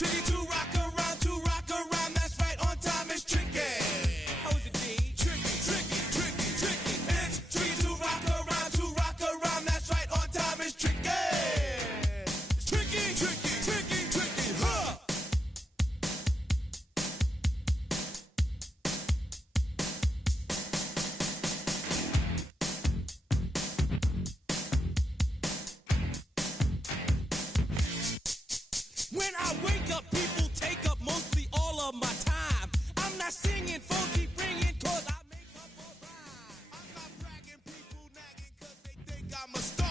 tricky to rock around, that's right, on time is tricky. How is it, D? Tricky. It's tricky to rock around, that's right, on time is tricky. Tricky, huh? When I wake up, people take up mostly all of my time. I'm not singing, phone keep ringing, cause I make up a rhyme. I'm not bragging, people nagging, cause they think I'm a star.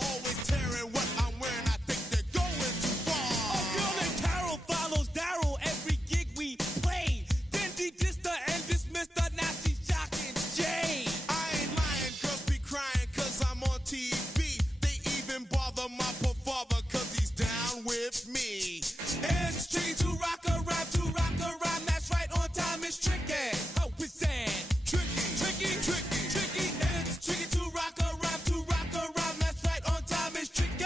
Always tearing what I'm wearing, I think they're going too far. A girl named Carol follows Daryl every gig we play. Then de-dissed and dismissed her, now she's shocking Jay. I ain't lying, girls be crying, cause I'm on TV. They even bother my poor father, cause he's down with me. It's tricky to rock around, that's right, on time is tricky. How is that? Tricky. It's tricky to rock around, that's right, on time is tricky.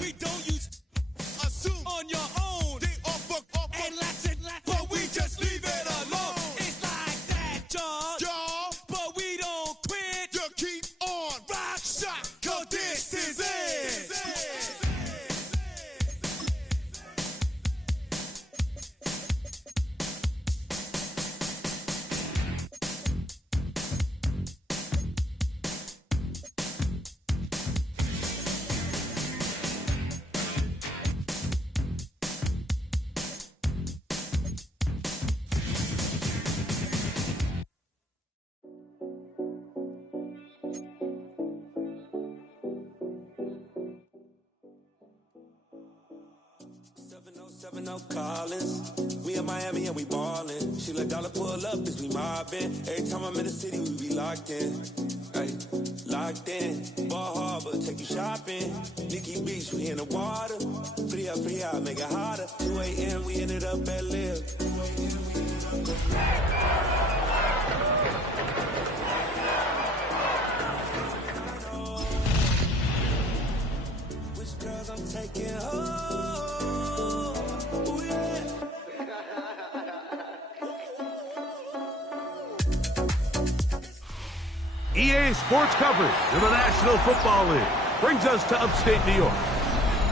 We don't use assume on your own. They all fuck up and lots, but we just leave it alone. It's like that, y'all, but we don't quit. You keep on rock shot, cause this is it. Collins. We in Miami and we ballin'. She let dollar pull up as we mobbin'. Every time I'm in the city, we be locked in. Ay, locked in. Ball Harbor, take you shopping. Nikki Beach, we in the water. Free up, make it hotter. 2 a.m., we ended up at Live. Which girls I'm taking home? EA Sports coverage of the National Football League brings us to upstate New York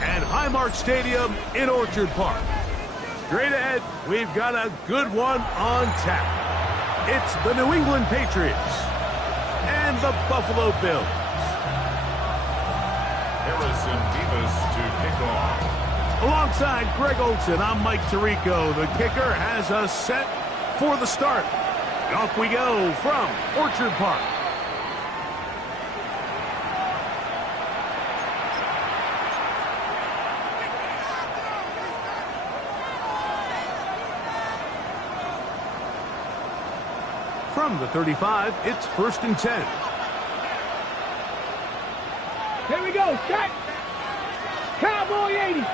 and Highmark Stadium in Orchard Park. Straight ahead, we've got a good one on tap. It's the New England Patriots and the Buffalo Bills. Harrison Davis to kick off. Alongside Greg Olson, I'm Mike Tirico. The kicker has us set for the start. And off we go from Orchard Park. From the 35, it's 1st and 10. Here we go, set. Cowboy 80.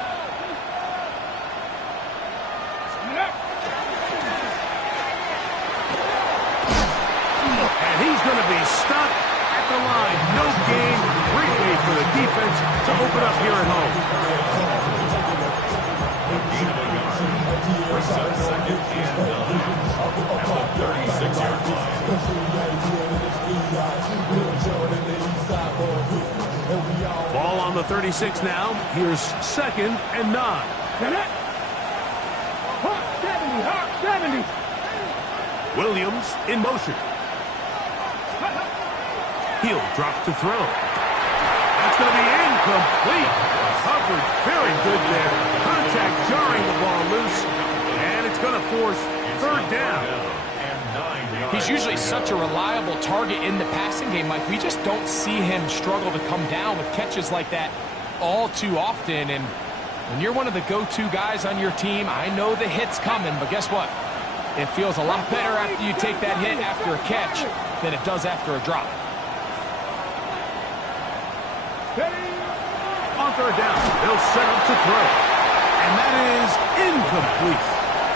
And he's going to be stopped at the line. No gain. Great way for the defense to open up here at home. First up, 2nd and 9 at the 36-yard line. Ball on the 36 now. Here's 2nd and 9. Hawk 70. Williams in motion. He'll drop to throw. That's going to be incomplete. Coverage very good there. Contact jarring the ball loose. And it's going to force 3rd down. He's usually such a reliable target in the passing game, Mike. We just don't see him struggle to come down with catches like that all too often. And when you're one of the go-to guys on your team, I know the hit's coming, but guess what? It feels a lot better after you take that hit after a catch than it does after a drop. On 3rd down, they'll set up to throw. And that is incomplete.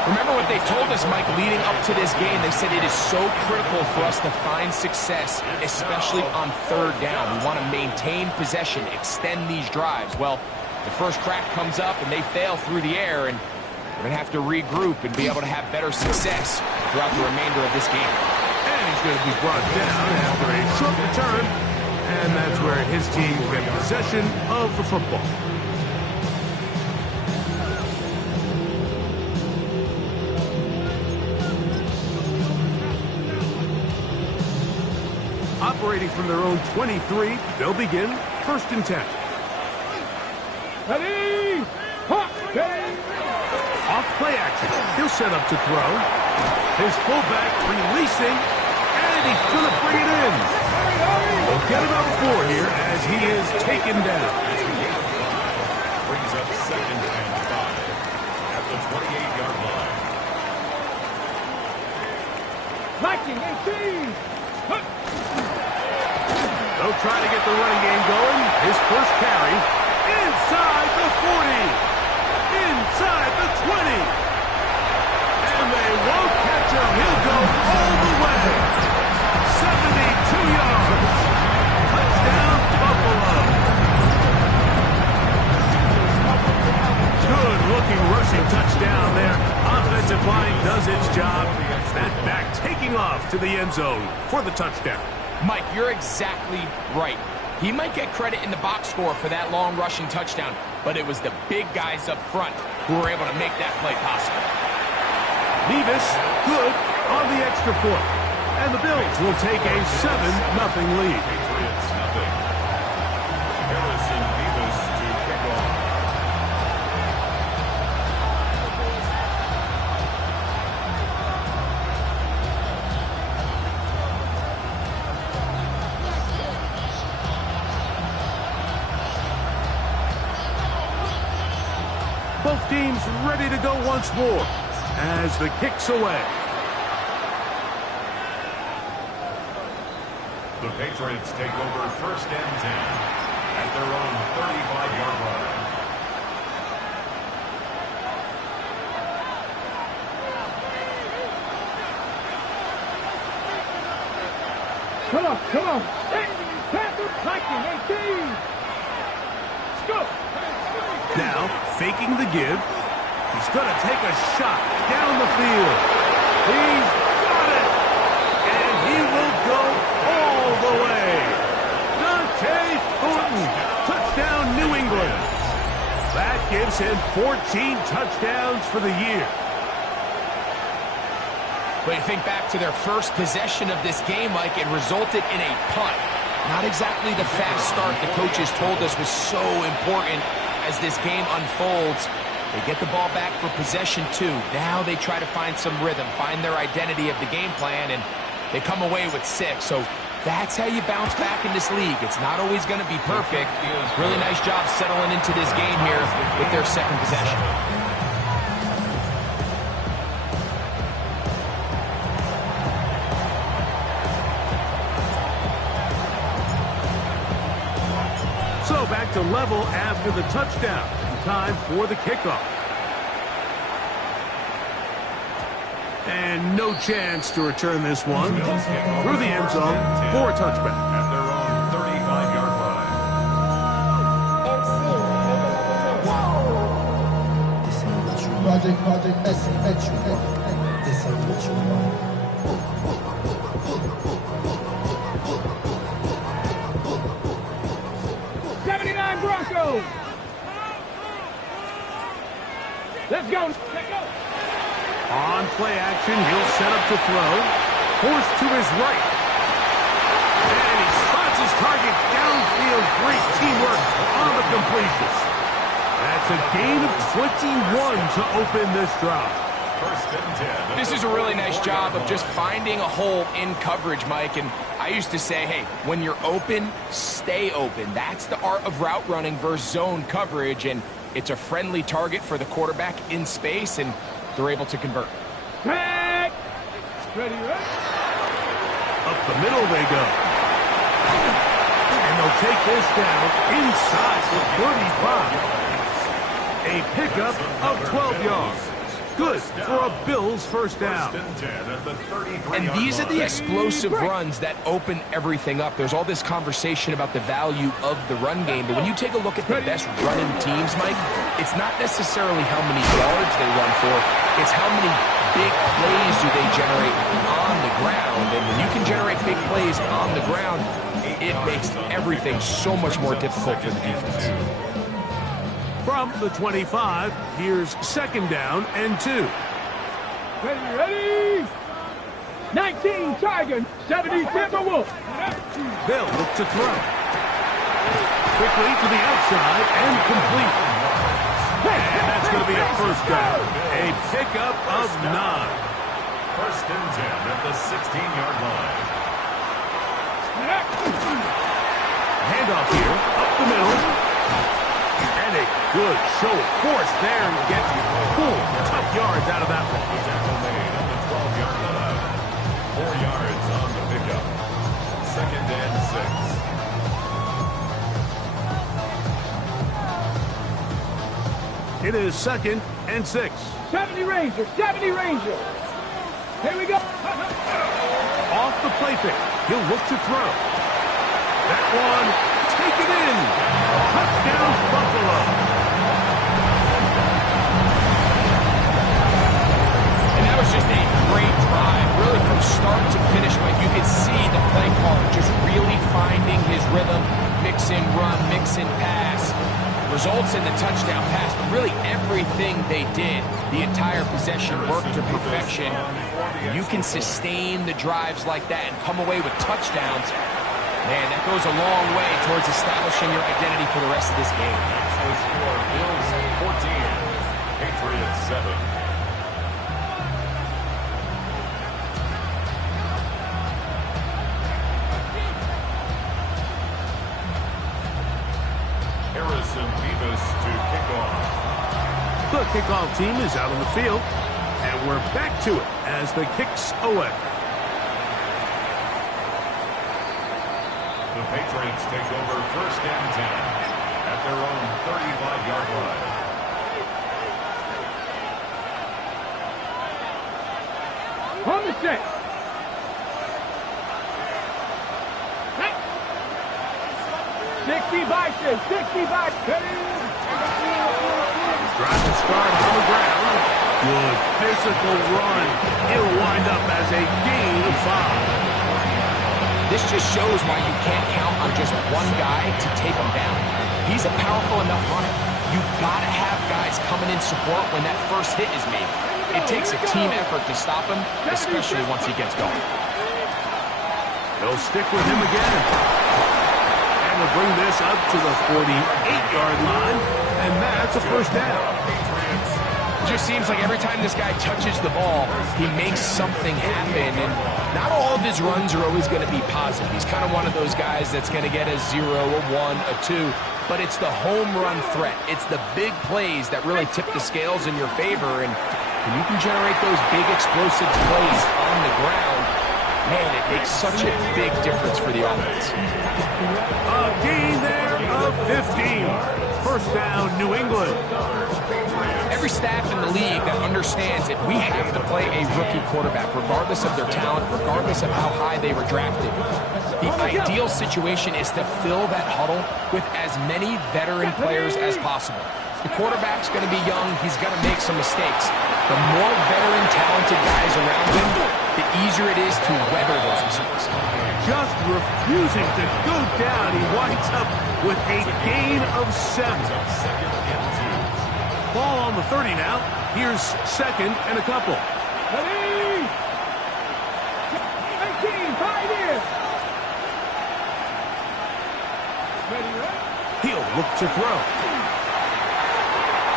Remember what they told us, Mike, leading up to this game. They said it is so critical for us to find success, especially on 3rd down. We want to maintain possession, extend these drives. Well, the first crack comes up and they fail through the air, and we're going to have to regroup and be able to have better success throughout the remainder of this game. And he's going to be brought down after a short return, and that's where his team will get possession of the football. Operating from their own 23, they'll begin 1st and 10. Ready? Hot, Off play action. He'll set up to throw. His fullback releasing, and he's going to bring it in. They'll get about 4 here as he is taken down. Brings up 2nd and 5 at the 28-yard line. Viking 18. They'll try to get the running game going. His first carry inside the 40. Inside the 20. And they won't catch him. He'll go all the way. 72 yards. Touchdown, Buffalo. Good-looking rushing touchdown there. Offensive line does its job. That back taking off to the end zone for the touchdown. Mike, you're exactly right. He might get credit in the box score for that long rushing touchdown, but it was the big guys up front who were able to make that play possible. Nevis, good on the extra point. And the Bills will take a 7-0 lead. Patriots, nothing. Harrison Nevis to kick off. Both teams ready to go once more as the kick's away. The Patriots take over 1st and 10 at their own 35-yard line. Come on. Panther Viking 18. Let's go. Now, faking the give. He's going to take a shot down the field. He's got it. And he will go all the way. Dante Thornton. Touchdown, New England. That gives him 14 touchdowns for the year. But you think back to their first possession of this game, Mike, it resulted in a punt. Not exactly the fast start the coaches told us was so important as this game unfolds. They get the ball back for possession 2. Now they try to find some rhythm, find their identity of the game plan, and they come away with 6. So that's how you bounce back in this league. It's not always going to be perfect. Really nice job settling into this game here with their second possession. So back to level after the touchdown. Time for the kickoff. And no chance to return this one through the end zone for a touchback. At their own 35-yard line. Project This ain't what you want. 79 Broncos. Let's go. On play action, he'll set up to throw. Forced to his right. And he spots his target downfield. Great teamwork on the completion. That's a gain of 21 to open this drive. 1st and 10. This is a really nice job of just finding a hole in coverage, Mike. And I used to say, hey, when you're open, stay open. That's the art of route running versus zone coverage. And it's a friendly target for the quarterback in space, and they're able to convert. Back. Ready, right? Up the middle they go. And they'll take this down inside the 35. A pickup of 12 yards. Good for a Bills first down. First and 10 at the 33-yard And these are the line. explosive runs that open everything up. There's all this conversation about the value of the run game, but when you take a look at the best running teams, Mike, it's not necessarily how many yards they run for, it's how many big plays do they generate on the ground. And when you can generate big plays on the ground, it makes everything so much more difficult for the defense. From the 25, here's second down and 2. Ready? 19 Tiger, 70 Timberwolf. They'll look to throw. Quickly to the outside and complete. And that's going to be a first down. A pickup of 9. First and 10 at the 16-yard line. Handoff here, up the middle. And a good show of force there and get 4 tough yards out of that one. Tackle made on the 12-yard line. 4 yards on the pickup. Second and 6. It is second and 6. 70 Ranger, 70 Ranger. Here we go. Off the play fake. He'll look to throw. That one, taken in. Touchdown, Buffalo. And that was just a great drive, really from start to finish. Like you could see the play caller just really finding his rhythm, mix in run, mix in pass. Results in the touchdown pass, but really everything they did, the entire possession worked to perfection. You can sustain the drives like that and come away with touchdowns. Man, that goes a long way towards establishing your identity for the rest of this game. The score, Bills 14, Patriots 7. Harrison Beavis to kick off. The kickoff team is out on the field, and we're back to it as the kicks away. The Patriots take over first and 10 at their own 35-yard line. On the set. 60 by 6, 60 by 10. Drive to start on the ground. Good physical run. It'll wind up as a gain of 5. This just shows why you can't count on just one guy to take him down. He's a powerful enough runner. You've got to have guys coming in support when that first hit is made. It takes a team effort to stop him, especially once he gets going. They'll stick with him again. And they'll bring this up to the 48-yard line, and that's a first down. It just seems like every time this guy touches the ball, he makes something happen, and not all of his runs are always going to be positive. He's kind of one of those guys that's going to get a 0, a 1, a 2, but it's the home run threat. It's the big plays that really tip the scales in your favor, and when you can generate those big explosive plays on the ground, man, it makes such a big difference for the offense. A gain there of 15. First down, New England. Every staff in the league that understands if we have to play a rookie quarterback, regardless of their talent, regardless of how high they were drafted, the ideal situation is to fill that huddle with as many veteran players as possible. The quarterback's going to be young. He's going to make some mistakes. The more veteran, talented guys around him, the easier it is to weather those mistakes. Just refusing to go down. He winds up with a gain of 7. Ball on the 30 now. Here's second and a couple. Ready? 19, 5 in. Ready, right? He'll look to throw.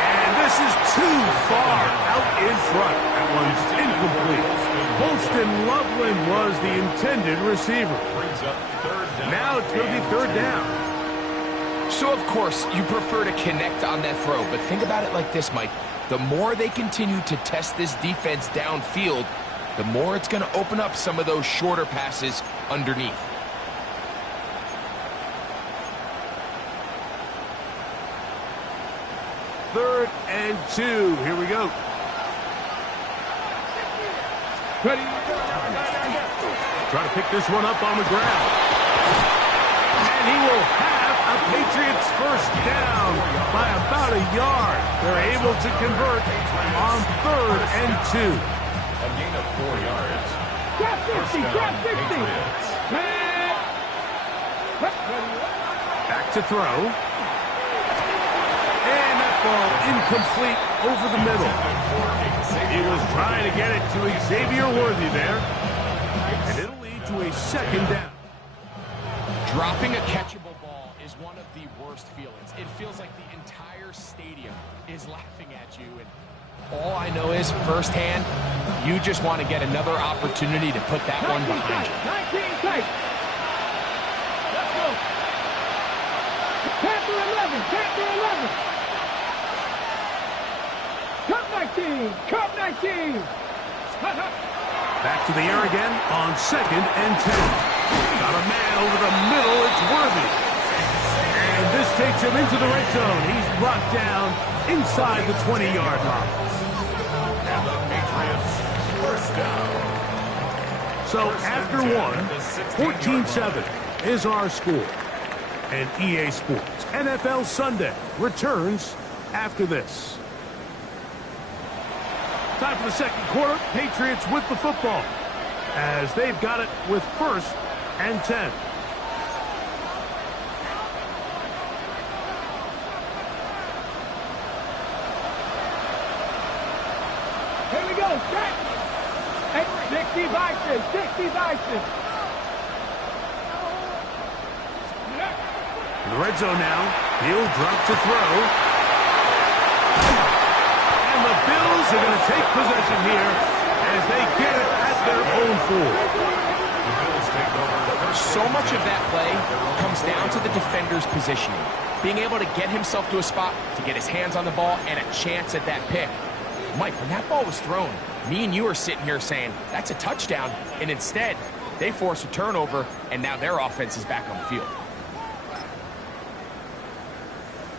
And this is too far out in front. That one's incomplete. Holston Loveland was the intended receiver. Brings up third down. Now it's going to be third down. So, of course, you prefer to connect on that throw, but think about it like this, Mike. The more they continue to test this defense downfield, the more it's going to open up some of those shorter passes underneath. Third and 2. Here we go. Ready. Try to pick this one up on the ground. And he will have a Patriots first down by about a yard. They're able to convert on 3rd and 2. A gain of 4 yards. Drop 60, drop 60. Back to throw. And that ball incomplete over the middle. He was trying to get it to Xavier Worthy there. And it'll lead to a 2nd down. Dropping a catchable ball is one of the worst feelings. It feels like the entire stadium is laughing at you. And all I know is, firsthand, you just want to get another opportunity to put that one behind you. 19 tight. Let's go. Panther 11, Panther 11. Cup 19, Cup 19. Back to the air again on 2nd and 10. Got a man over the middle. It's Worthy. And this takes him into the red zone. He's brought down inside the 20-yard line. And the Patriots first down. So after one, 14-7 is our score. And EA Sports NFL Sunday returns after this. Time for the 2nd quarter. Patriots with the football as they've got it with 1st and 10. Here we go, strike. 60 vices, 60 vices. In the red zone now. He'll drop to throw. And the Bills are going to take possession here as they get it at their own 4. So much of that play comes down to the defender's positioning. Being able to get himself to a spot, to get his hands on the ball, and a chance at that pick. Mike, when that ball was thrown, me and you are sitting here saying, that's a touchdown. And instead, they force a turnover, and now their offense is back on the field.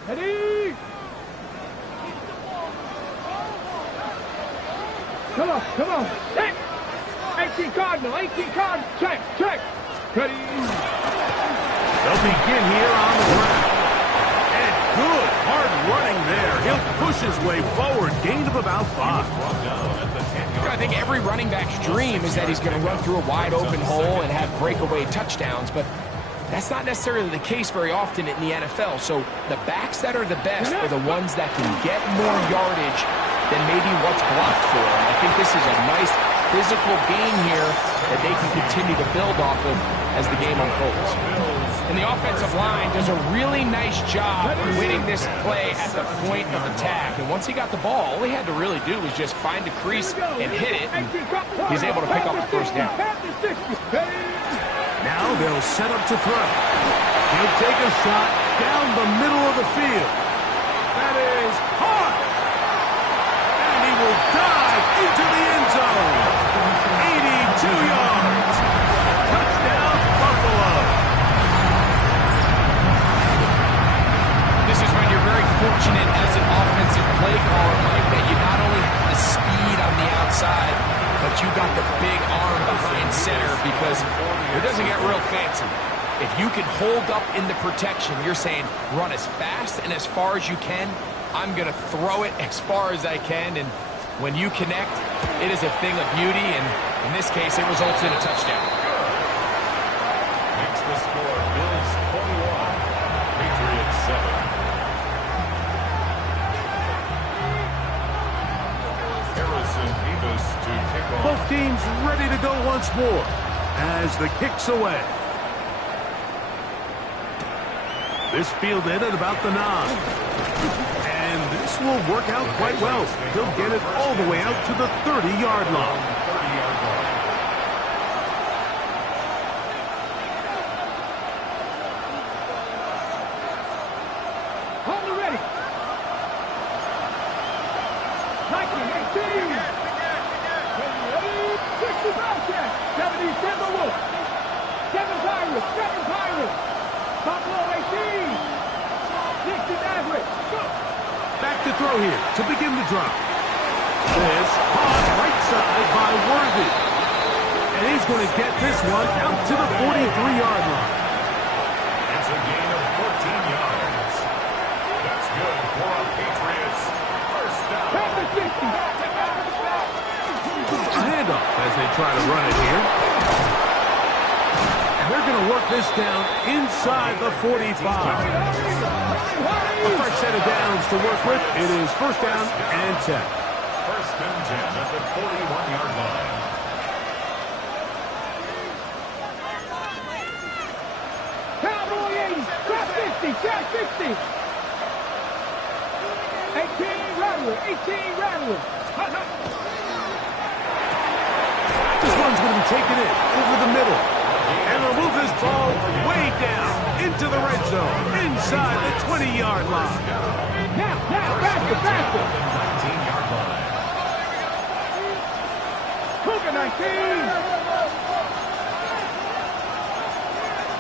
Ready? Come on, come on. Check. 18 Cardinal, 18 Cardinal. Check, check. Ready? They'll begin here on the ground. And good hard running there. He'll push his way forward. Gain of about 5. I think every running back's dream is that he's going to run through a wide open hole and have breakaway touchdowns, but that's not necessarily the case very often in the NFL. So the backs that are the best are the ones that can get more yardage than maybe what's blocked for. And I think this is a nice physical game here that they can continue to build off of as the game unfolds. And the offensive line does a really nice job winning this play at the point of attack. And once he got the ball, all he had to really do was just find a crease and hit it. And he's able to pick up the first down. Now they'll set up to throw. He'll take a shot down the middle of the field. That is hard. And he will dive into the end zone. 82 yards. Touchdown, Buffalo. This is when you're very fortunate as an offensive play caller, Mike, that you not only have the speed on the outside, but you got the big arm behind center, because it doesn't get real fancy. If you can hold up in the protection, you're saying run as fast and as far as you can. I'm going to throw it as far as I can, and when you connect, it is a thing of beauty, and in this case, it results in a touchdown. Makes the score Bills 21, Patriots 7. Harrison Davis to kick off. Both teams ready to go once more as the kick's away. This fielded at about the 9. And this will work out quite well. He'll get it all the way out to the 30-yard line. Hold it ready. 19, 18. 65 check. 70, Timberwolf. 7 Pirates, 7 Pirates. Buffalo 18. 60 Mavericks. Go. Back to throw here to begin the drive. This caught right side by Worthy. And he's going to get this one out to the 43-yard line. It's a gain of 14 yards. That's good for a Patriots first down. A handoff as they try to run it here. And they're going to work this down inside the 45. A fresh set of downs to work with. It is first down and 10. First and 10 at the 41-yard line. Cowboy 80, trap 50, trap 50. 18 Rattler, 18 Rattler. This one's going to be taken in over the middle. And they'll move this ball way down into the red zone, inside the 20-yard line. Now, faster, faster. 19-yard line. Cougar 19.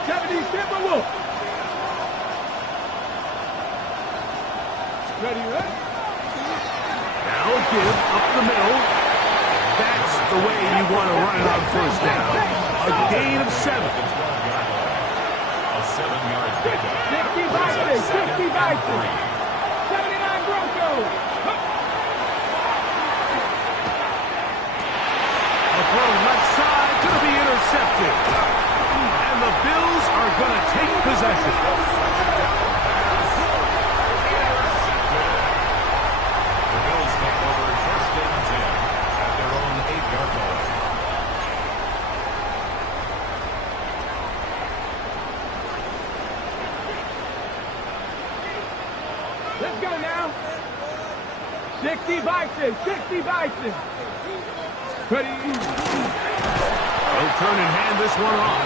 70 Timberwolf. Ready, ready? Now a give up the middle. That's the way you want to run it on first down. A gain of 7. A 7-yard pickup. 60 Vikings, 60 Vikings. 79 Broncos. A throw left side, going to be intercepted. And the Bills are going to take possession. The Bills take over first and 10 at their own 8-yard line. Let's go now. 60 Vikings, 60 Vikings. Ready? They'll turn and hand this one off.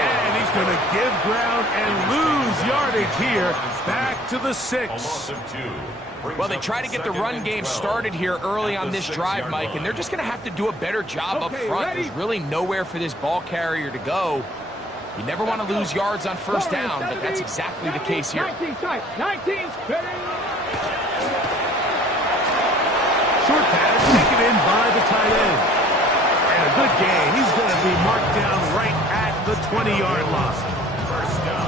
And he's going to give ground and lose yardage here. Back to the 6. Well, they try to get the run game started here early on this drive, Mike, and they're just going to have to do a better job up front. There's really nowhere for this ball carrier to go. You never want to lose yards on first down, but that's exactly the case here. 19 tight, 19. Ready? Short pass taken in by the tight end. And a good gain. He's going to be marked down right at the 20-yard line. First down.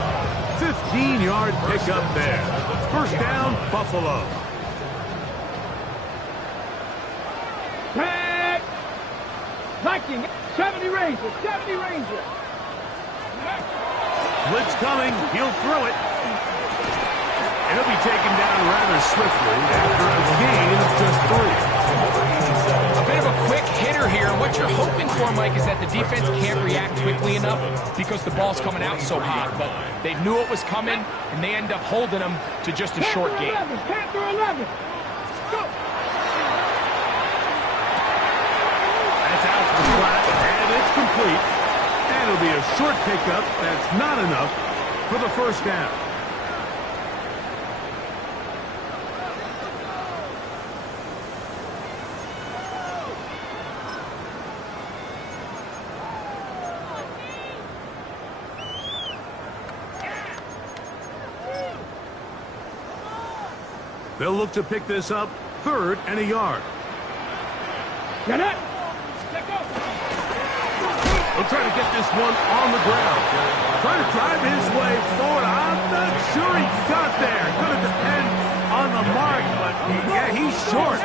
15-yard pickup there. First down, Buffalo. Tag. Viking, 70 Rangers, 70 Rangers. Blitz coming. He'll throw it. And he'll be taken down rather swiftly after a gain of just 3. A bit of a quick hitter here, and what you're hoping for, Mike, is that the defense can't react quickly enough because the ball's coming out so hot. But they knew it was coming, and they end up holding them to just a short gain. Panther 11. Go. That's out to the flat, and it's complete. And it'll be a short pickup. That's not enough for the first down. They'll look to pick this up, 3rd and a yard. Get it. Let go. He'll try to get this one on the ground. Trying to drive his way forward. I'm not sure he got there. Going to depend on the mark, but yeah, he's short.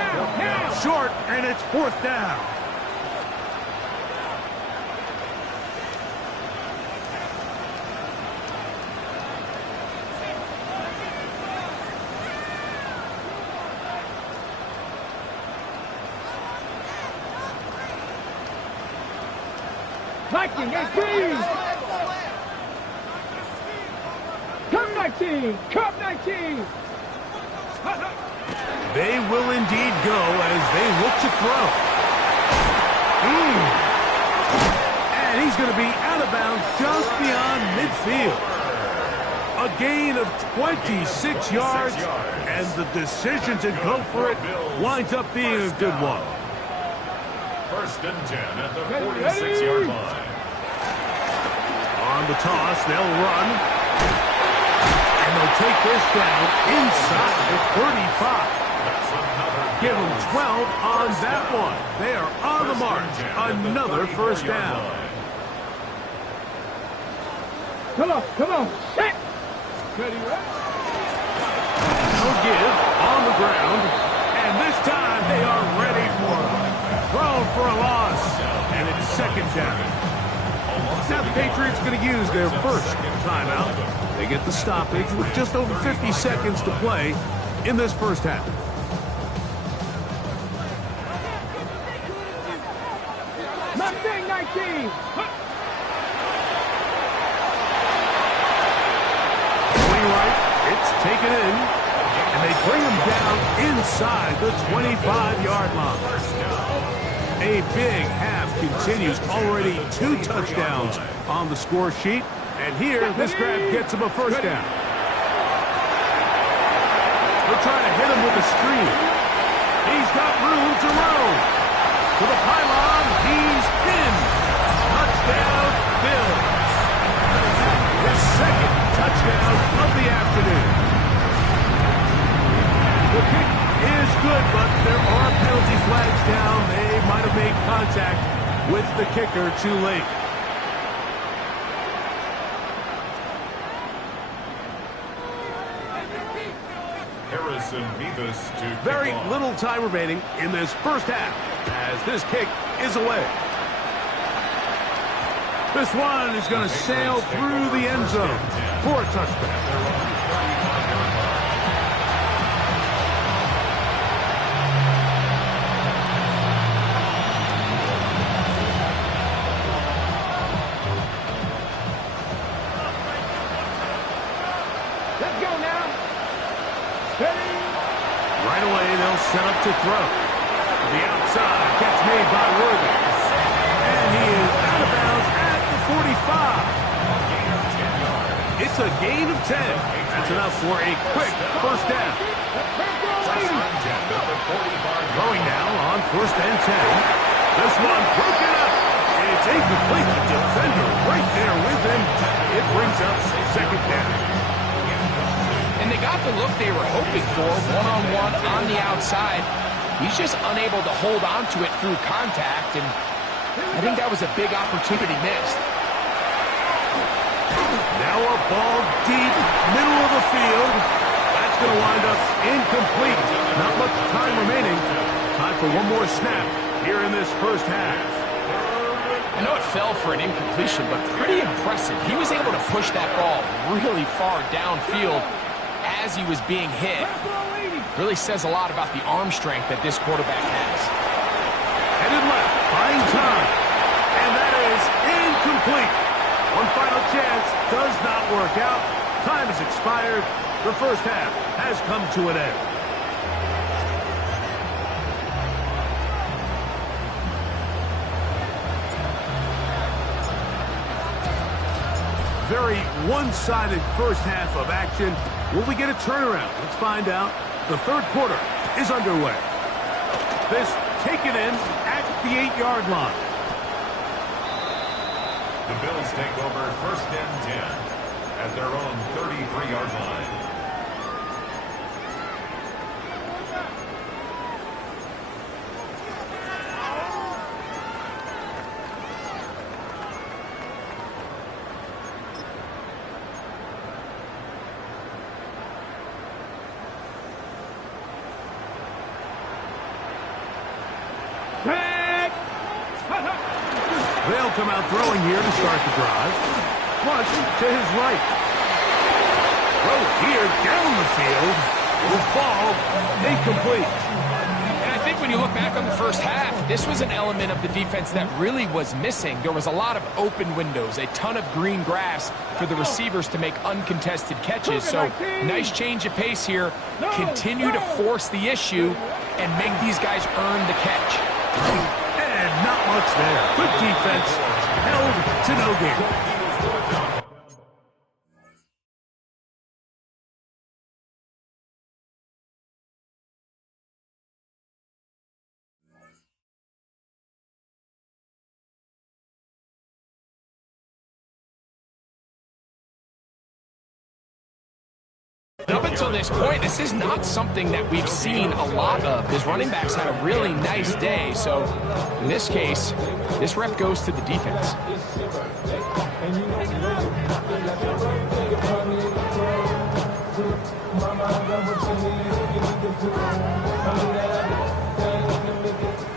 Short, and it's 4th down. Viking 18. Cup 19. Cup 19. They will indeed go as they look to throw. And he's going to be out of bounds just beyond midfield. A gain of 26 yards, and the decision to go for it winds up being a good one. First and 10 at the 46-yard line. On the toss, they'll run. And they'll take this down inside the 35. That's another Give them 12 on that one. They are on the march. Another first down. Come on. Set. Ready, right? No give on the ground. And this time they are ready for it. Thrown for a loss. And it's second down. Now the Patriots going to use their first timeout. They get the stoppage with just over 50 seconds to play in this first half. Mustang 19. It's taken in, and they bring him down inside the 25-yard line. A big half continues. Already 2 touchdowns on the score sheet. And here, this grab gets him a first down. They're trying to hit him with a screen. He's got room to roam. To the pylon, he's in. Touchdown, Bills. His second touchdown of the afternoon. The kick is good, but there are penalty flags down. They might have made contact with the kicker too late. Harrison Mevis to Very kick off. little time remaining in this first half as this kick is away. This one is going to sail through the end zone for a touchdown. Let's go now. Ready. Right away, they'll set up to throw. To the outside, catch made by Worthy. And he is out of bounds at the 45. It's a gain of 10. That's enough for a quick first down. Throwing now on first and 10. This one broken up. And it's incomplete. The defender right there with him. It brings up second down. And they got the look they were hoping for, one-on-one on the outside. He's just unable to hold on to it through contact, and I think that was a big opportunity missed. Now a ball deep, middle of the field. That's going to wind up incomplete. Not much time remaining. Time for one more snap here in this first half. I know it fell for an incompletion, but pretty impressive. He was able to push that ball really far downfield as he was being hit. Really says a lot about the arm strength that this quarterback has. Headed left, buying time. And that is incomplete. One final chance does not work out. Time has expired. The first half has come to an end. Very one-sided first half of action. Will we get a turnaround? Let's find out. The third quarter is underway. This taken in at the 8-yard line. The Bills take over first and 10 at their own 33-yard line. They'll come out throwing here to start the drive. Flush to his right. Throw here down the field. Will fall incomplete. And I think when you look back on the first half, this was an element of the defense that really was missing. There was a lot of open windows, a ton of green grass for the receivers to make uncontested catches. So nice change of pace here. Continue to force the issue and make these guys earn the catch. And not much there. Good defense. Held to no gain. Up until this point, this is not something that we've seen a lot of. His running backs had a really nice day, so in this case, this rep goes to the defense.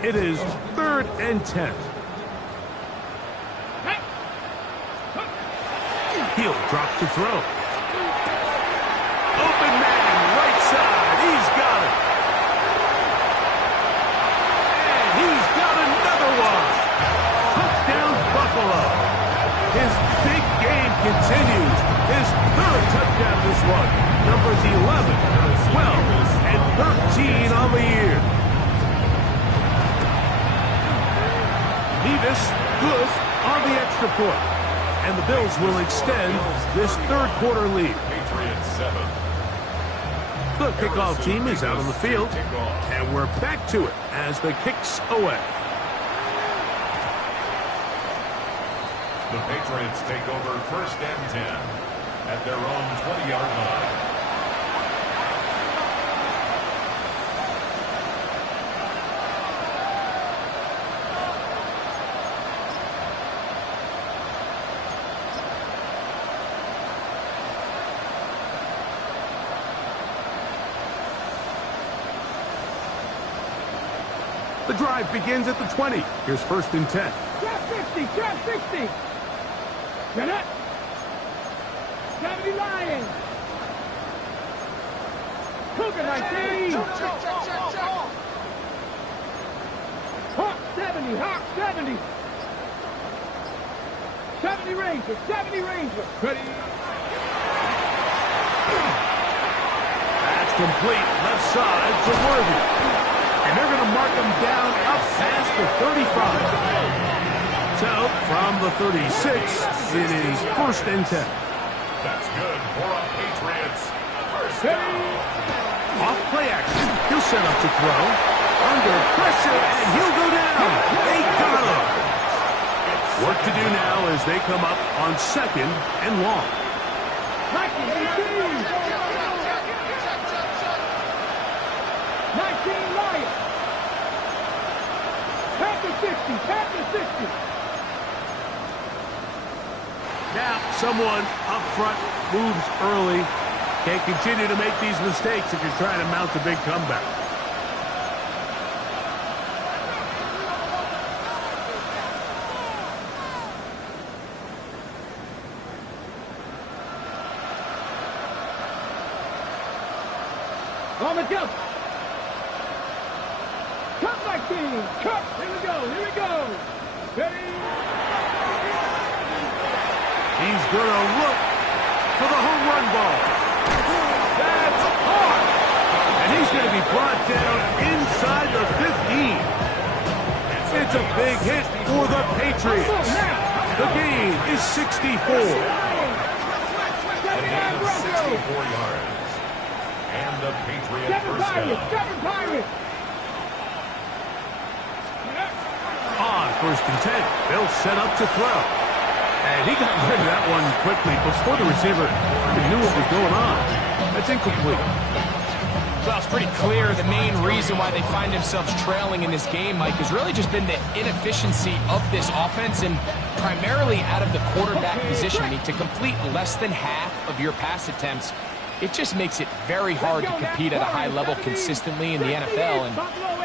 It is 3rd and 10. He'll drop to throw. Open man, right side. He's got it. And he's got another one. Touchdown, Buffalo. His big game continues. His 3rd touchdown this one. Numbers 11, 12, and 13 on the year. Nevis good on the extra point. And the Bills will extend this 3rd quarter lead. Patriots 7. The kickoff team is out on the field, and we're back to it as the kick's away. The Patriots take over 1st and 10 at their own 20-yard line. The drive begins at the 20. Here's 1st and 10. Trap 50, trap 60. Get it. 70 Lions. Cougar 19. Hawk 70, Hawk 70. 70 Rangers, 70 Rangers. Ready. That's complete. Left side to Worthy. And they're going to mark him down up past the 35. So, from the 36, it is 1st and 10. That's good for a Patriots 1st down. Off play action. He'll set up to throw. Under pressure, and he'll go down. They got him. Work to do now as they come up on 2nd and long. 19 Lions. Tap to 60, tap to 60. Now, someone up front moves early. Can't continue to make these mistakes if you're trying to mount a big comeback. On the jump. Cut my team. Cut. Here we go. Here we go. Ready. He's going to look for the home run ball. That's hard. And he's going to be brought down inside the 15. It's a big hit for the Patriots. The gain is 64. 64 yards. And the Patriots first down. Seven Pirates. On 1st and 10, they'll set up to throw. And he got rid of that one quickly before the receiver even knew what was going on. That's incomplete. Well, it's pretty clear the main reason why they find themselves trailing in this game, Mike, has really just been the inefficiency of this offense and primarily out of the quarterback position. I mean, to complete less than half of your pass attempts, it just makes it very hard to compete at a high level consistently in the NFL. And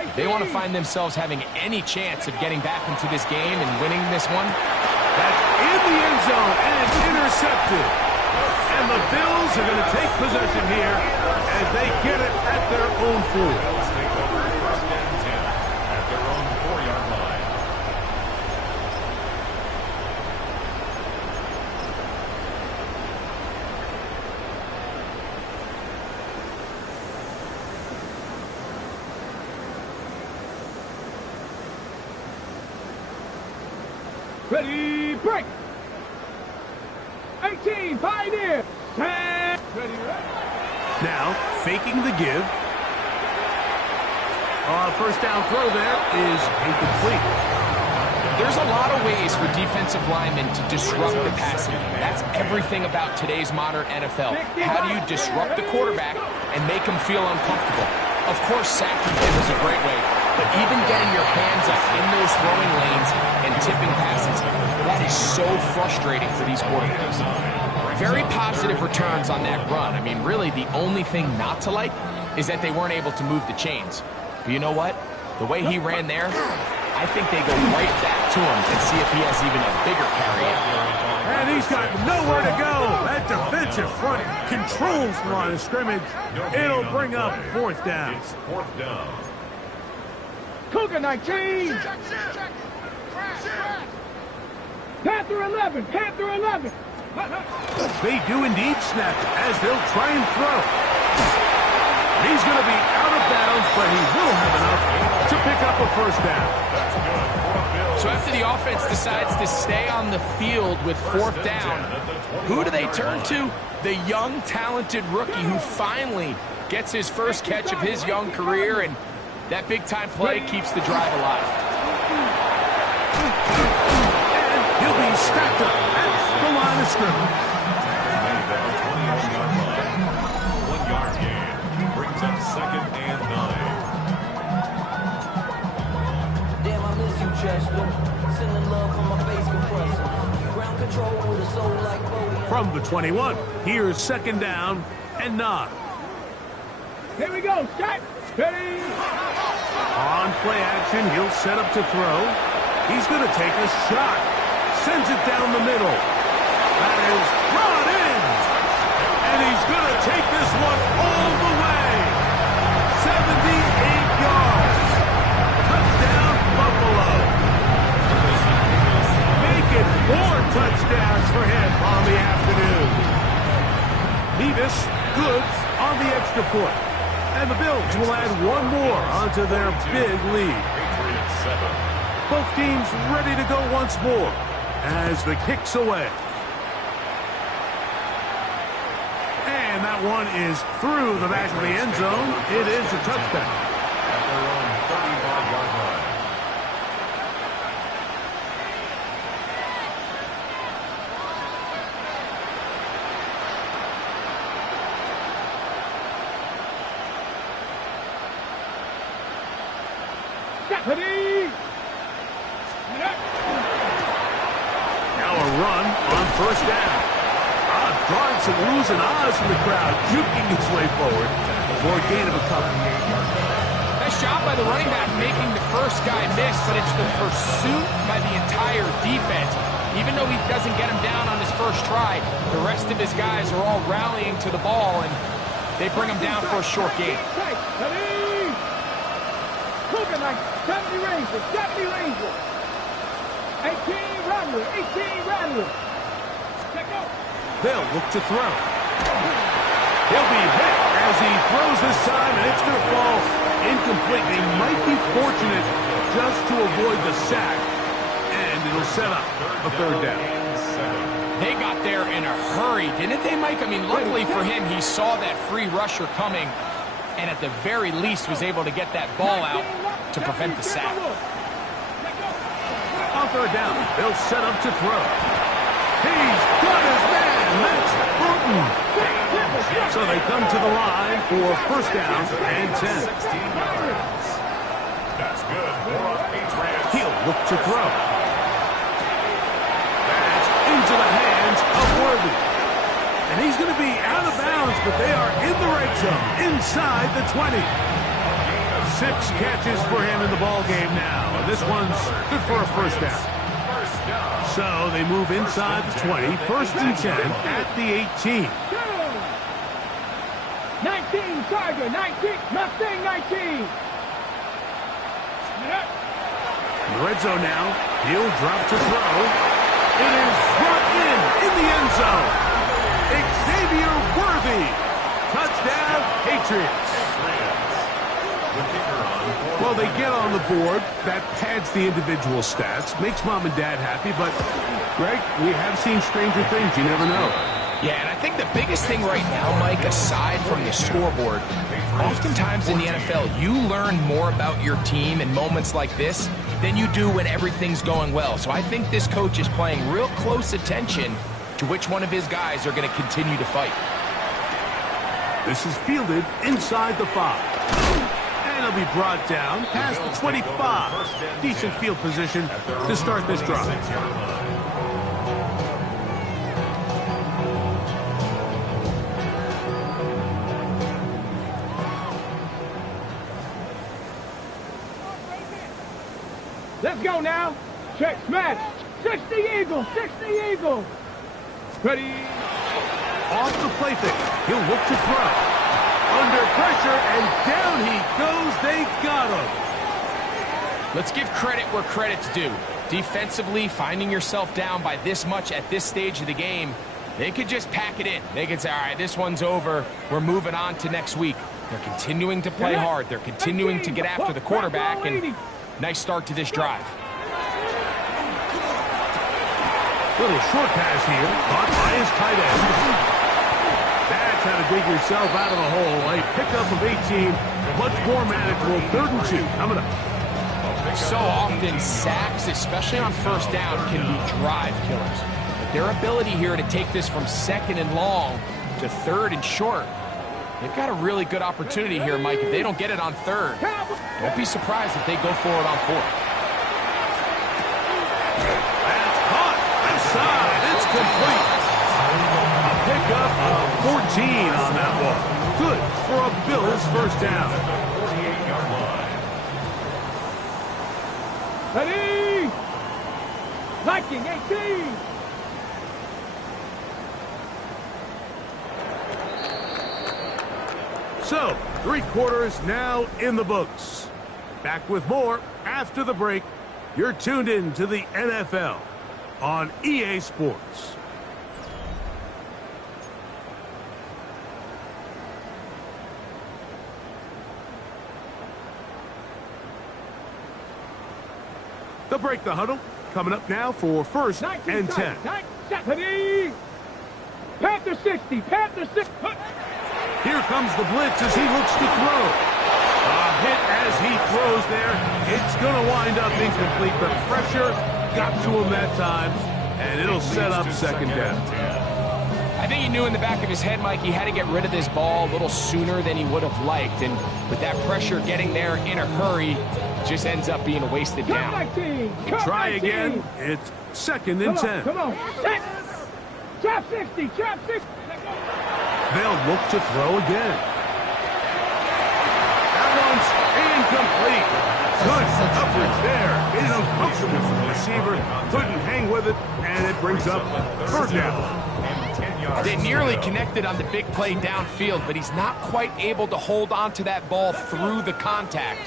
if they want to find themselves having any chance of getting back into this game and winning this one, That's in the end zone, and it's intercepted. And the Bills are going to take possession here as they get it at their own 4. Bills take over 1st and 10 at their own 4-yard line. Ready, break. 18, Pioneer. 10. Ready, Now, faking the give. First down throw there is incomplete. There's a lot of ways for defensive linemen to disrupt the passing game. That's everything about today's modern NFL. How do you disrupt the quarterback and make him feel uncomfortable? Of course, sacking him is a great way, but even getting your hands up in those throwing lanes and tipping passes, that is so frustrating for these quarterbacks. Very positive returns on that run. I mean, really, the only thing not to like is that they weren't able to move the chains. But you know what? The way he ran there, I think they go right back to him and see if he has even a bigger carry in. And he's got nowhere to go. That defensive front controls the line of scrimmage. It'll bring up 4th down. It's 4th down. Cougar 19. Panther 11. Panther 11. They do indeed snap it as they'll try and throw. He's going to be out of bounds, but he will have enough to pick up a 1st down. That's good for a Bills. So after the offense decides to stay on the field with 4th down, who do they turn to? The young, talented rookie who finally gets his first catch of his young career, and that big-time play keeps the drive alive. And he'll be stacked up at the line of scrimmage. Made at the 21-yard line. 1-yard gain. Brings up 2nd and 9. Damn, I miss you, Chester. Sending love from my bass compressor. Ground control with a soul like Bodie. From the 21, here's 2nd down and 9. Here we go. Set. Ready. On play action, he'll set up to throw. He's going to take a shot. Sends it down the middle. That is brought in. And he's going to take this one all the way. 78 yards. Touchdown, Buffalo. Make it 4 touchdowns for him on the afternoon. Nevis good on the extra point. And the Bills will add one more onto their big lead. Patriots 7. Both teams ready to go once more as the kick's away. And that one is through the back of the end zone. It is a touchdown. At their own 35-yard line. Ready. Now a run on 1st down. Drawing some oohs and ahs from the crowd, juking his way forward for a gain of a couple. Nice job by the running back making the first guy miss, but it's the pursuit by the entire defense. Even though he doesn't get him down on his first try, the rest of his guys are all rallying to the ball, and they bring him down for a short gain. Ready. Cougar 70 Rangers. 70 Rangers. 18 Rattler. 18 Rattler. Check out. They'll look to throw. He'll be hit as he throws this time, and it's going to fall incomplete. They might be fortunate just to avoid the sack, and it'll set up a 3rd down. They got there in a hurry, didn't they, Mike? I mean, luckily for him, he saw that free rusher coming, and at the very least was able to get that ball out to prevent the sack. On 3rd down, they'll set up to throw. He's got his man. That's Burton. So they come to the line for 1st down and 10. 16 yards. That's good for a Patriots. He'll look to throw. That's into the hands of Worthy. And he's going to be out of bounds, but they are in the red zone, inside the 20. 6 catches for him in the ball game now. And this one's good for a 1st down. So they move inside the 20, 1st and 10 at the 18. 19 Tiger. 19. Mustang 19. The red zone now. He'll drop to throw. It is brought in the end zone. Xavier Worthy. Touchdown, Patriots. Well, they get on the board. That pads the individual stats, makes mom and dad happy, but, Greg, we have seen stranger things. You never know. Yeah, and I think the biggest thing right now, Mike, aside from the scoreboard, oftentimes in the NFL, you learn more about your team in moments like this than you do when everything's going well. So I think this coach is paying real close attention to which one of his guys are going to continue to fight. This is fielded inside the 5. And it'll be brought down past the 25. Decent field position to start this drive. Let's go now. Check, smash. 60 Eagle, 60 Eagle. Ready. Off the play fake. He'll look to throw. Under pressure, and down he goes. They got him. Let's give credit where credit's due. Defensively, finding yourself down by this much at this stage of the game, they could just pack it in. They could say, all right, this one's over. We're moving on to next week. They're continuing to play hard. They're continuing to get after the quarterback, and nice start to this drive. Little short pass here, caught by his tight end. That's how to dig yourself out of the hole. A pickup of 18, much more manageable. 3rd and 2 coming up. So often, sacks, especially on first down, can be drive killers. But their ability here to take this from 2nd and long to 3rd and short, they've got a really good opportunity here, Mike. If they don't get it on 3rd, don't be surprised if they go for it on 4th. That's caught. Inside. It's complete. A pickup of 14 on that one. Good for a Bills first down. 48-yard line. Ready. Viking 18. So, 3 quarters now in the books. Back with more after the break. You're tuned in to the NFL on EA Sports. They'll break the huddle. Coming up now for 1st and 10. Ready. Panther 60. Panther 60. Here comes the blitz as he looks to throw. A hit as he throws there. It's going to wind up incomplete. The pressure got to him that time, and it'll set up 2nd down. I think he knew in the back of his head, Mike, he had to get rid of this ball a little sooner than he would have liked. And with that pressure getting there in a hurry, it just ends up being a wasted down. Try again. It's 2nd and 10. Come on. Trap 60. Trap 60. They'll look to throw again. That one's incomplete. Good coverage there. It's uncomfortable for the receiver. Couldn't hang with it, and it brings up 3rd down. They nearly connected on the big play downfield, but he's not quite able to hold on to that ball through the contact.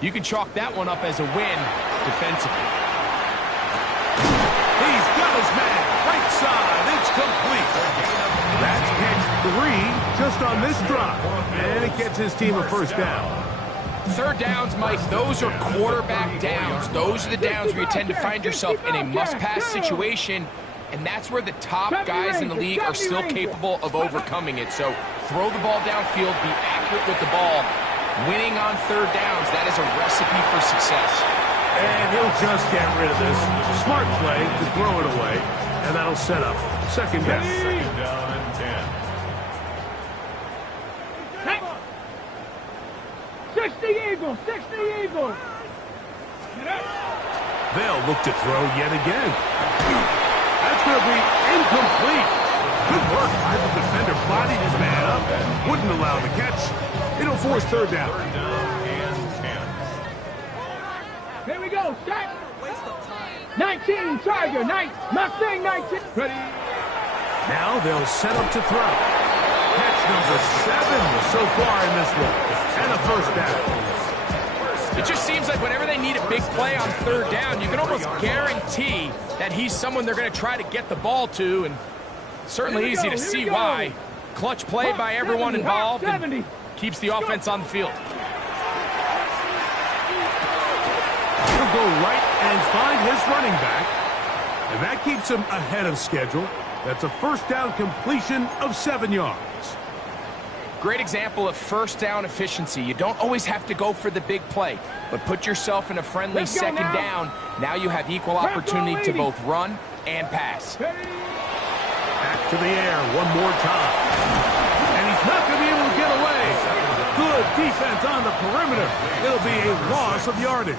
You can chalk that one up as a win defensively. He's got his man. Right side. It's complete. That's catch 3 just on this drive. And it gets his team a 1st down. 3rd downs, Mike, those are quarterback downs. Those are the downs where you tend to find yourself in a must-pass situation, and that's where the top guys in the league are still capable of overcoming it. So throw the ball downfield, be accurate with the ball. Winning on 3rd downs, that is a recipe for success. And he'll just get rid of this. Smart play to throw it away, and that'll set up 2nd down. 2nd down and 10. 60 Eagle. 60 Eagle. They'll look to throw yet again. That's going to be incomplete. Good work by the defender. Bodied his man up. Wouldn't allow the catch. It'll force 3rd down. 3rd down and 10. Here we go. Set. 19 Tiger. Mustang 19. Ready. Now they'll set up to throw. Catch number 7 so far in this one. And a 1st down. It just seems like whenever they need a big play on 3rd down, you can almost guarantee that he's someone they're going to try to get the ball to, and certainly easy to see why. Clutch play by everyone involved and keeps the offense on the field. He'll go right and find his running back, and that keeps him ahead of schedule. That's a first down completion of 7 yards. Great example of first down efficiency. You don't always have to go for the big play, but put yourself in a friendly second down. Now you have equal opportunity to both run and pass. Back to the air one more time. And he's not going to be able to get away. Good defense on the perimeter. It'll be a loss of yardage.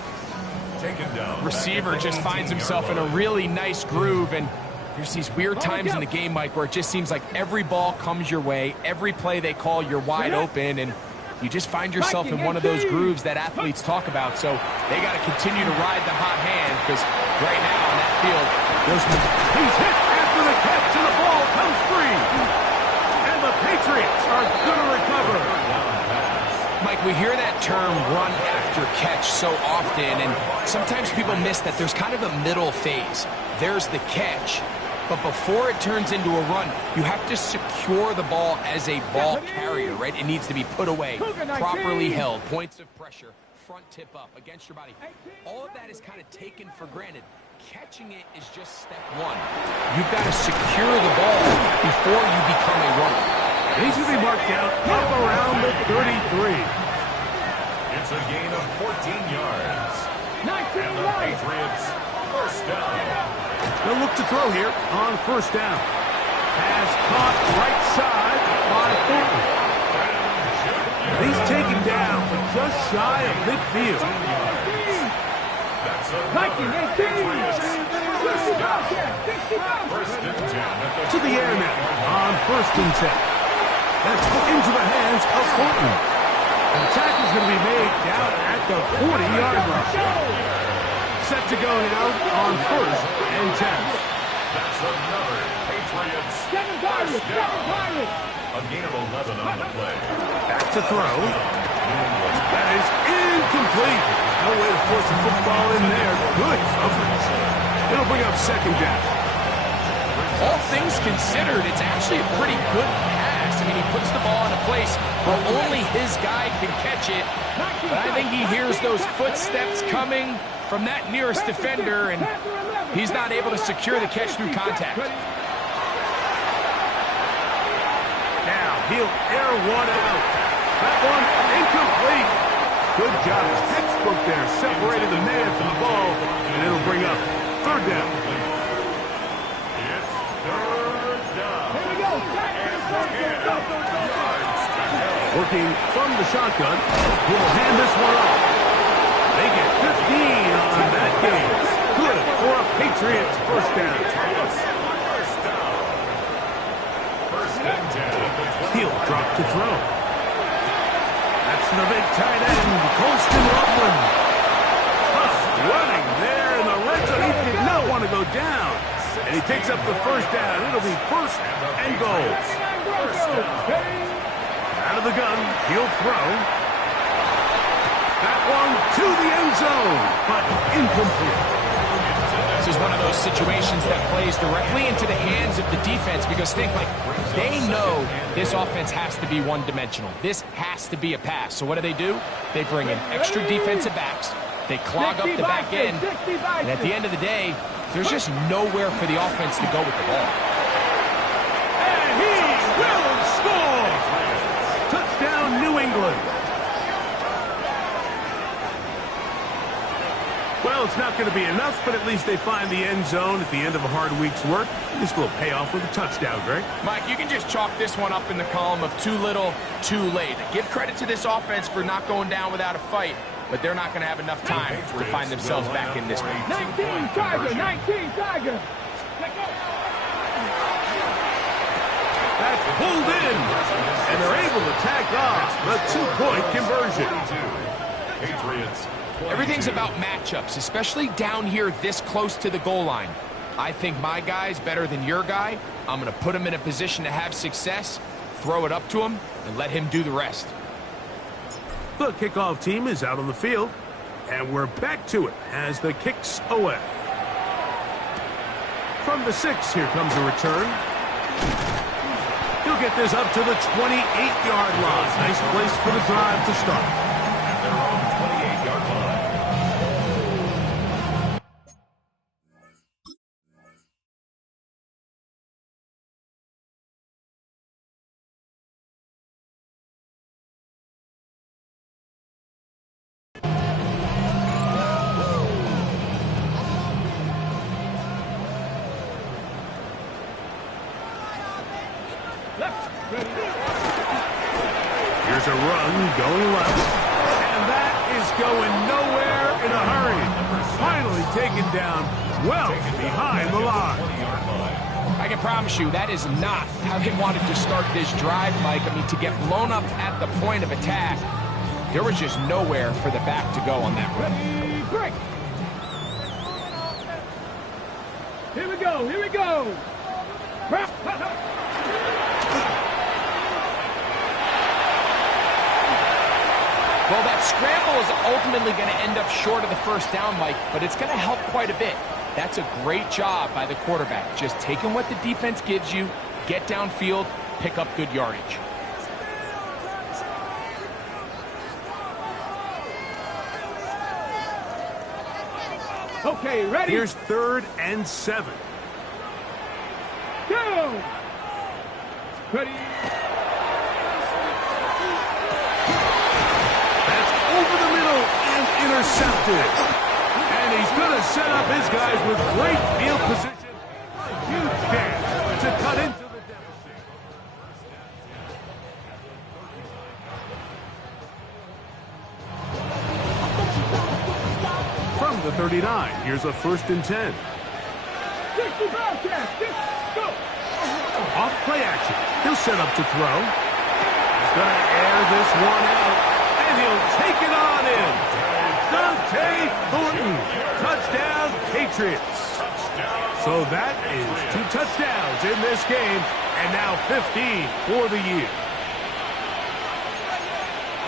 Receiver just finds himself in a really nice groove, and there's these weird times in the game, Mike, where it just seems like every ball comes your way, every play they call, you're wide open, and you just find yourself in one of those grooves that athletes talk about. So they got to continue to ride the hot hand, because right now on that field, he's hit after the catch, and the ball comes free. And the Patriots are going to recover. Mike, we hear that term run after catch so often, and sometimes people miss that there's kind of a middle phase. There's the catch, but before it turns into a run, you have to secure the ball as a ball carrier, right? It needs to be put away, properly held, points of pressure, front tip up against your body. All of that is kind of taken for granted. Catching it is just step one. You've got to secure the ball before you become a runner. He's going to be marked out up around the 33. It's a gain of 14 yards. And the Patriots, first down. They'll look to throw here on first down. Pass caught right side by Thornton. He's taken down, but just shy of midfield. That's another Patriots, first down. First and 10 To the air now on first and 10. That's into the hands of Thornton. The tackle's going to be made down at the 40-yard line. Set to go now on first and 10. That's another Patriots, first down. A gain of 11 on the play. Back to throw. That is incomplete. No way to force the football in there. Good coverage. It'll bring up second down. All things considered, it's actually a pretty good pass. I mean, he puts the ball in a place where only his guy can catch it. But I think he hears those footsteps coming from that nearest defender, and he's not able to secure the catch through contact. Now he'll air one out. That one incomplete. Good job. Textbook there. Separated the man from the ball, and it'll bring up third down. It's third down. Working from the shotgun, he'll hand this one off. They get 15 on that game. Good for a Patriots first down. First down. First and 10. He'll drop to throw. That's the big tight end, Colston Loveland. Tough running there in the red zone. He did not want to go down. And he picks up the first down. It'll be first and goal. Out of the gun, he'll throw. That one to the end zone, but incomplete. This is one of those situations that plays directly into the hands of the defense, because think, like, they know this offense has to be one-dimensional. This has to be a pass. So what do? They bring in extra defensive backs. They clog up the back end. And at the end of the day, there's just nowhere for the offense to go with the ball. And he will score! Touchdown, New England. Well, it's not going to be enough, but at least they find the end zone at the end of a hard week's work. This will pay off with a touchdown, Greg. Mike, you can just chalk this one up in the column of too little, too late. Give credit to this offense for not going down without a fight, but they're not going to have enough time to find themselves back in this one. 19 Tiger, 19 Tiger. That's pulled in, and they're able to tack off the two-point conversion. Patriots. Everything's about matchups, especially down here this close to the goal line. I think my guy's better than your guy. I'm going to put him in a position to have success, throw it up to him, and let him do the rest. The kickoff team is out on the field, and we're back to it as the kick's away. From the 6, here comes a return. He'll get this up to the 28-yard line. Nice place for the drive to start. Here's a run going left. And that is going nowhere in a hurry. Finally taken down well behind the line. I can promise you that is not how they wanted to start this drive, Mike. I mean, to get blown up at the point of attack, there was just nowhere for the back to go on that run. Break. Here we go, here we go. Well, that scramble is ultimately going to end up short of the first down, Mike, but it's going to help quite a bit. That's a great job by the quarterback. Just taking what the defense gives you, get downfield, pick up good yardage. Okay, ready? Here's 3rd and 7. Go! Ready? That's over the middle and intercepted. And he's going to set up his guys with great field position. Huge chance to cut into the deficit. From the 39, here's a 1st and 10. 65 chance. Go! Off play action. He'll set up to throw. He's going to air this one out. And he'll take it on in. Dante Thornton. Touchdown, Patriots. So that is 2 touchdowns in this game. And now 15 for the year.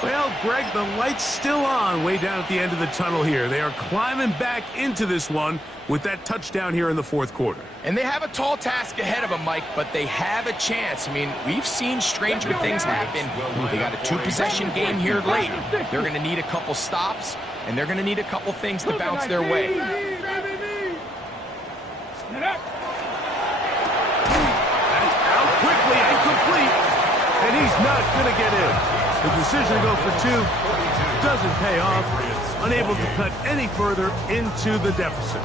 Well, Greg, the light's still on way down at the end of the tunnel here. They are climbing back into this one with that touchdown here in the 4th quarter. And they have a tall task ahead of them, Mike, but they have a chance. I mean, we've seen stranger things happen. They got a 2-possession game here late. They're going to need a couple stops, and they're going to need a couple things to bounce their way. That's out quickly and complete, and he's not going to get in. The decision to go for 2 doesn't pay off, unable to cut any further into the deficit.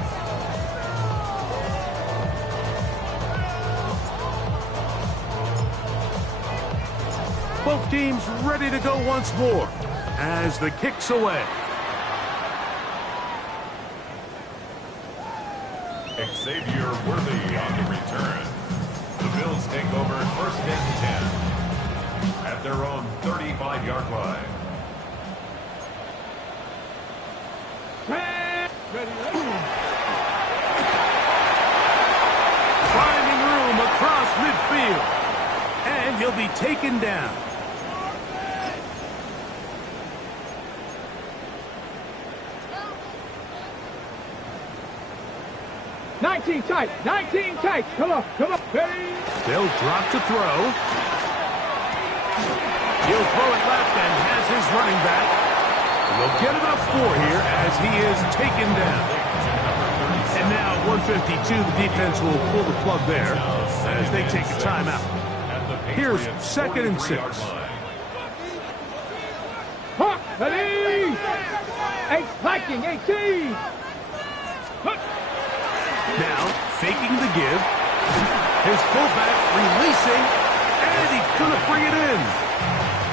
Both teams ready to go once more as the kick's away. Xavier Worthy on the return. The Bills take over 1st and 10 at their own 35-yard line. Finding room across midfield. And he'll be taken down. Nineteen tight. Come on. Ready? They'll drop to throw. He'll throw it left and has his running back. And they'll get enough 4 here as he is taken down. And now 152, the defense will pull the plug there as they take a timeout. Here's 2nd and 6. Hawk, ready? 18. Now, faking the give. His fullback releasing, and he's going to bring it in.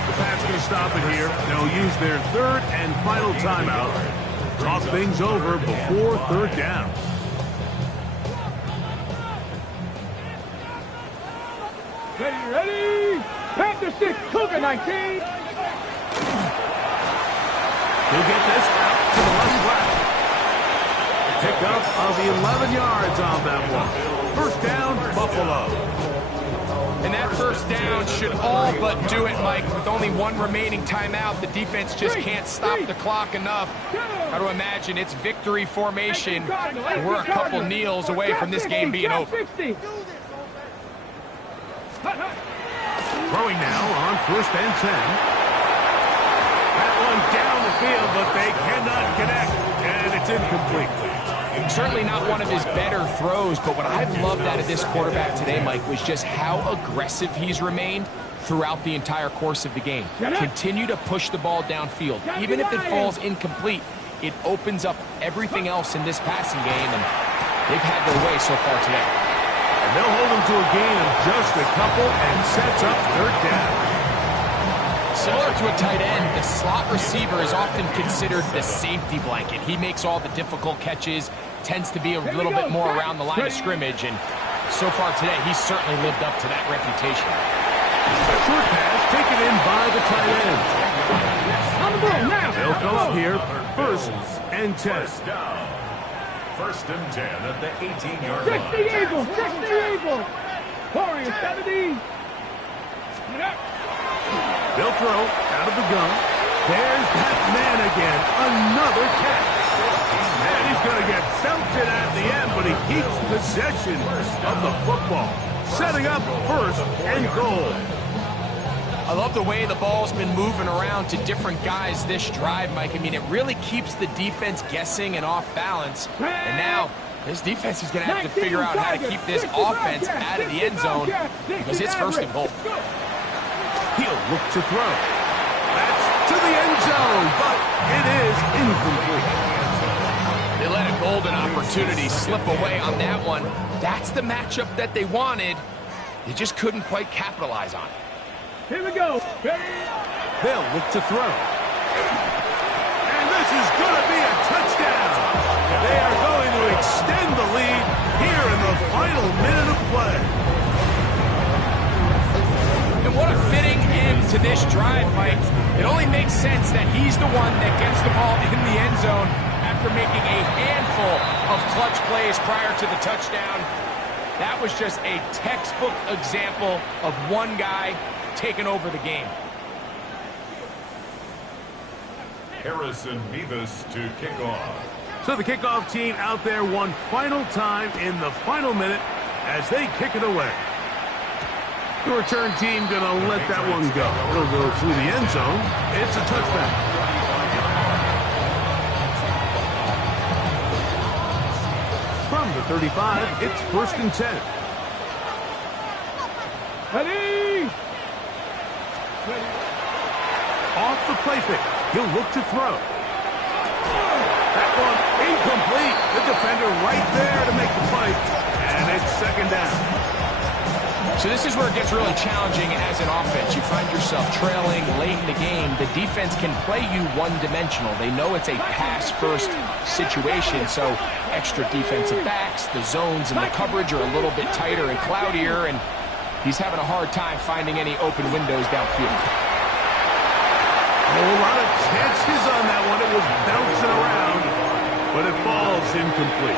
The Pats going to stop it here. They'll use their 3rd and final timeout. Talk things over before 3rd down. Ready? Panther 6, Cougar 19. He'll get this out to the left side. Pick up of 11 yards on that one. 1st down, Buffalo. And that 1st down should all but do it, Mike. With only 1 remaining timeout, the defense just can't stop the clock enough. Got to imagine it's victory formation, and we're a couple kneels away from this game being over. Throwing now on 1st and 10. That one down the field, but they cannot connect, and it's incomplete. Certainly not one of his better throws, but what I've loved out of this quarterback today, Mike, was just how aggressive he's remained throughout the entire course of the game. Continue to push the ball downfield. Even if it falls incomplete, it opens up everything else in this passing game, and they've had their way so far today. And they'll hold him to a gain of just a couple and sets up 3rd down. Similar to a tight end, the slot receiver is often considered the safety blanket. He makes all the difficult catches, tends to be a little bit more around the line of scrimmage, and so far today, he's certainly lived up to that reputation. Short pass taken in by the tight end. On the ball now. They'll go up here, 1st and 10. First down. 1st and 10 at the 18-yard 60 line. Eagles, 60 Eagles. Warriors, 70. They'll throw out of the gun. There's that man again. Another catch. And he's going to get belted at the end, but he keeps possession of the football. Setting up 1st and goal. I love the way the ball's been moving around to different guys this drive, Mike. I mean, it really keeps the defense guessing and off balance. And now, this defense is going to have to figure out how to keep this offense out of the end zone because it's 1st and goal. He'll look to throw. That's to the end zone, but it is incomplete. They let a golden opportunity slip away on that one. That's the matchup that they wanted. They just couldn't quite capitalize on it. Here we go. They'll look to throw. And this is going to be a touchdown. They are going to extend the lead here in the final minute of play. And what a fitting end to this drive, Mike. It only makes sense that he's the one that gets the ball in the end zone after making a handful of clutch plays prior to the touchdown. That was just a textbook example of one guy taking over the game. Harrison Beavis to kick off. So the kickoff team out there one final time in the final minute as they kick it away. The return team going to let that one go. It'll go through the end zone. It's a touchback. From the 35, it's 1st and 10. Ready? Off the play fake. He'll look to throw. That one incomplete. The defender right there to make the play. And it's 2nd down. So this is where it gets really challenging as an offense. You find yourself trailing late in the game. The defense can play you one-dimensional. They know it's a pass-first situation, so extra defensive backs, the zones and the coverage are a little bit tighter and cloudier, and he's having a hard time finding any open windows downfield. A lot of chances on that one. It was bouncing around, but it falls incomplete.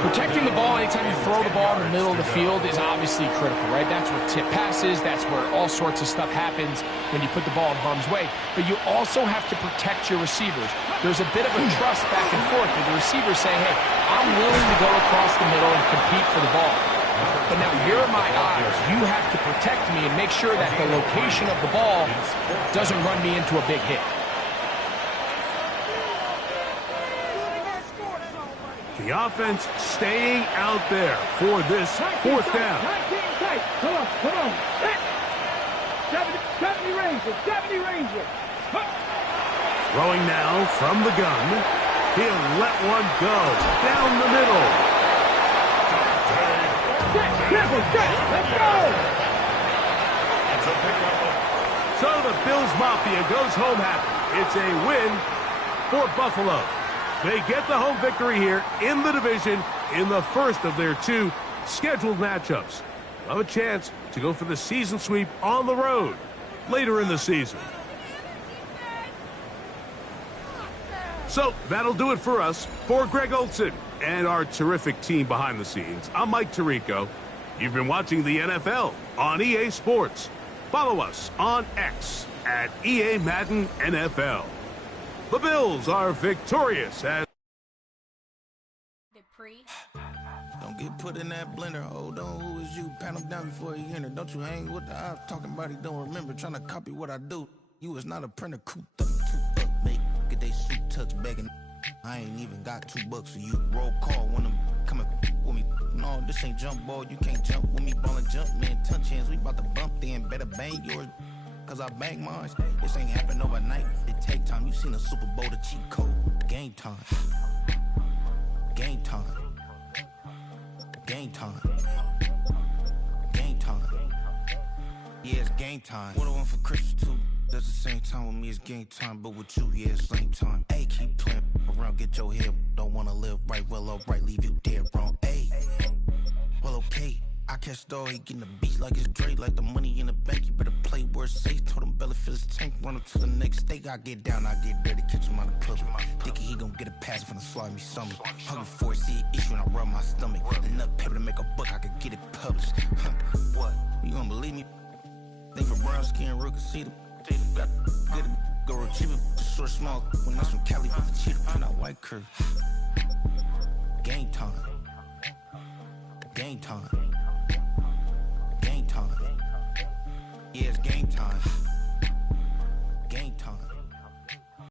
Protecting the ball anytime you throw the ball in the middle of the field is obviously critical, right? That's where tip passes, that's where all sorts of stuff happens when you put the ball in harm's way. But you also have to protect your receivers. There's a bit of a trust back and forth where the receivers say, hey, I'm willing to go across the middle and compete for the ball. But now here are my eyes. You have to protect me and make sure that the location of the ball doesn't run me into a big hit. The offense staying out there for this 4th down. 19 tight. Come on. 70 Rangers. Throwing now from the gun. He'll let one go down the middle. Let's go. So the Bills Mafia goes home happy. It's a win for Buffalo. They get the home victory here in the division in the 1st of their 2 scheduled matchups. They'll have a chance to go for the season sweep on the road later in the season. So that'll do it for us. For Greg Olsen and our terrific team behind the scenes, I'm Mike Tirico. You've been watching the NFL on EA Sports. Follow us on X at EA Madden NFL. The Bills are victorious as... Don't get put in that blender. Hold on, who is you? Pat him down before he enter. Don't you hang with the ops talking about he don't remember. Trying to copy what I do. You is not a printer. Cooped up, make get they suit tucks begging. I ain't even got $2 for you. Roll call when I'm coming with me. No, this ain't jump ball. You can't jump with me. Ballin' jump, man. Touch hands. We about to bump then. Better bang yours. Cause I bang mine. This ain't happen overnight. It take time. You seen a Super Bowl, the cheat code. Game time. Game time. Game time. Game time. Yeah, it's game time. What I want for Christmas too. That's the same time with me, it's game time. But with you, yeah, it's lame time. Ayy, keep playing around, get your head. Don't wanna live right, well, alright, leave you dead wrong. Ayy, well, okay. I catch the dog, he getting the beat like it's Dre, like the money in the bank. You better play where it's safe. Told him Bella fill his tank, run him to the next steak. I get down, I get dirty, catch him on the public. Thinking he gon' get a pass from the slimy stomach. Hungry for it, see an issue and I rub my stomach. Enough paper to make a buck, I could get it published. What? You don't believe me? Think for brown skin, real can see them. Got get it, go retrieve it, short, small. When that's from Cali, with the cheetah, print out white curve. Game time. Game time. Game time. Yeah, it's game time.